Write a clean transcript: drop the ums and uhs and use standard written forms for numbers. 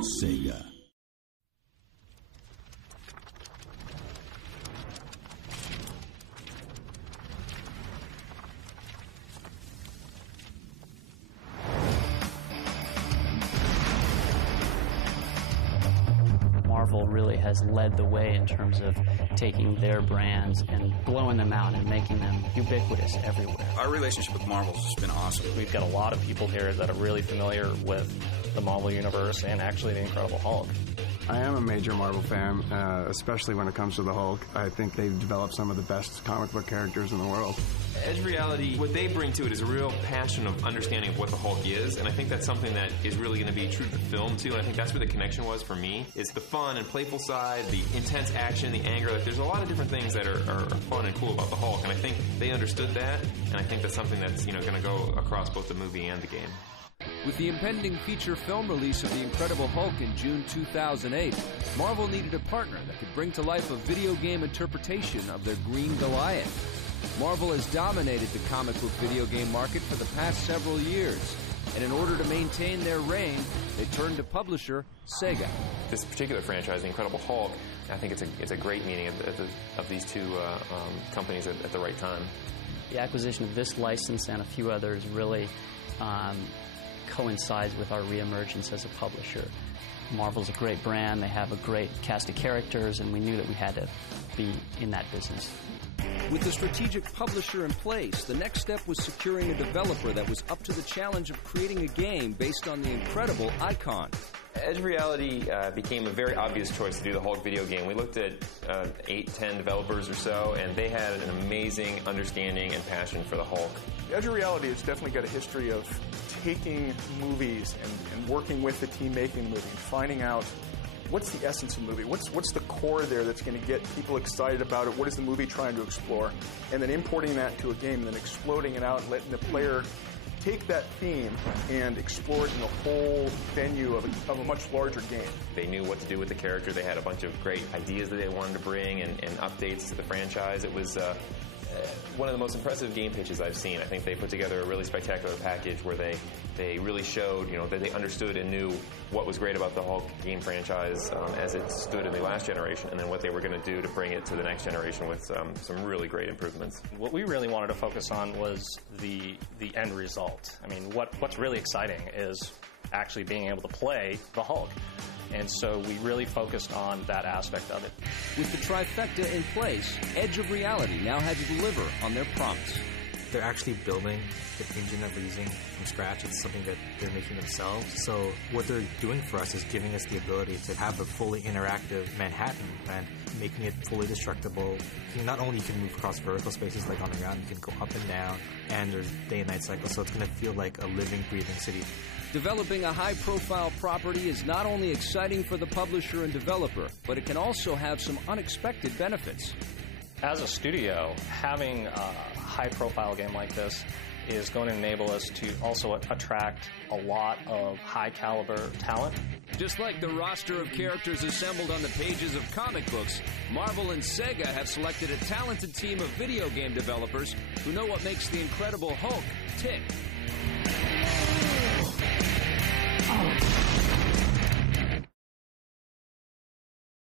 Sega. Marvel really has led the way in terms of taking their brands and blowing them out and making them ubiquitous everywhere. Our relationship with Marvel has been awesome. We've got a lot of people here that are really familiar with the Marvel Universe and actually the Incredible Hulk. I am a major Marvel fan, especially when it comes to the Hulk. I think they've developed some of the best comic book characters in the world. Edge Reality, what they bring to it is a real passion of understanding of what the Hulk is, and I think that's something that is really going to be true to the film, too, and I think that's where the connection was for me, is the fun and playful side, the intense action, the anger. Like, there's a lot of different things that are fun and cool about the Hulk, and I think they understood that, and I think that's something that's, going to go across both the movie and the game. With the impending feature film release of The Incredible Hulk in June 2008, Marvel needed a partner that could bring to life a video game interpretation of their Green Goliath. Marvel has dominated the comic book video game market for the past several years, and in order to maintain their reign, they turned to publisher Sega. This particular franchise, The Incredible Hulk, I think it's a great meeting of these two companies at the right time. The acquisition of this license and a few others really coincides with our reemergence as a publisher. Marvel's a great brand, they have a great cast of characters, and we knew that we had to be in that business. With the strategic publisher in place, the next step was securing a developer that was up to the challenge of creating a game based on the incredible icon. Edge Reality became a very obvious choice to do the Hulk video game. We looked at 8-10 developers or so, and they had an amazing understanding and passion for the Hulk. Edge Reality has definitely got a history of taking movies and working with the team making the movie and finding out what's the essence of the movie, what's the core there that's going to get people excited about it, what is the movie trying to explore, and then importing that to a game and then exploding it out and letting the player take that theme and explore it in the whole venue of a much larger game. They knew what to do with the character. They had a bunch of great ideas that they wanted to bring and updates to the franchise. It was one of the most impressive game pitches I've seen. I think they put together a really spectacular package where they really showed, that they understood and knew what was great about the Hulk game franchise as it stood in the last generation, and then what they were going to do to bring it to the next generation with some really great improvements. What we really wanted to focus on was the end result. I mean, what's really exciting is actually being able to play the Hulk. And so we really focused on that aspect of it. With the trifecta in place, Edge of Reality now had to deliver on their promise. They're actually building the engine that we're using from scratch. It's something that they're making themselves. So what they're doing for us is giving us the ability to have a fully interactive Manhattan and making it fully destructible. Not only can you move across vertical spaces like on the ground, you can go up and down, and there's day and night cycles, so it's going to feel like a living, breathing city. Developing a high-profile property is not only exciting for the publisher and developer, but it can also have some unexpected benefits. As a studio, having a high-profile game like this is going to enable us to also attract a lot of high-caliber talent. Just like the roster of characters assembled on the pages of comic books, Marvel and Sega have selected a talented team of video game developers who know what makes the Incredible Hulk tick.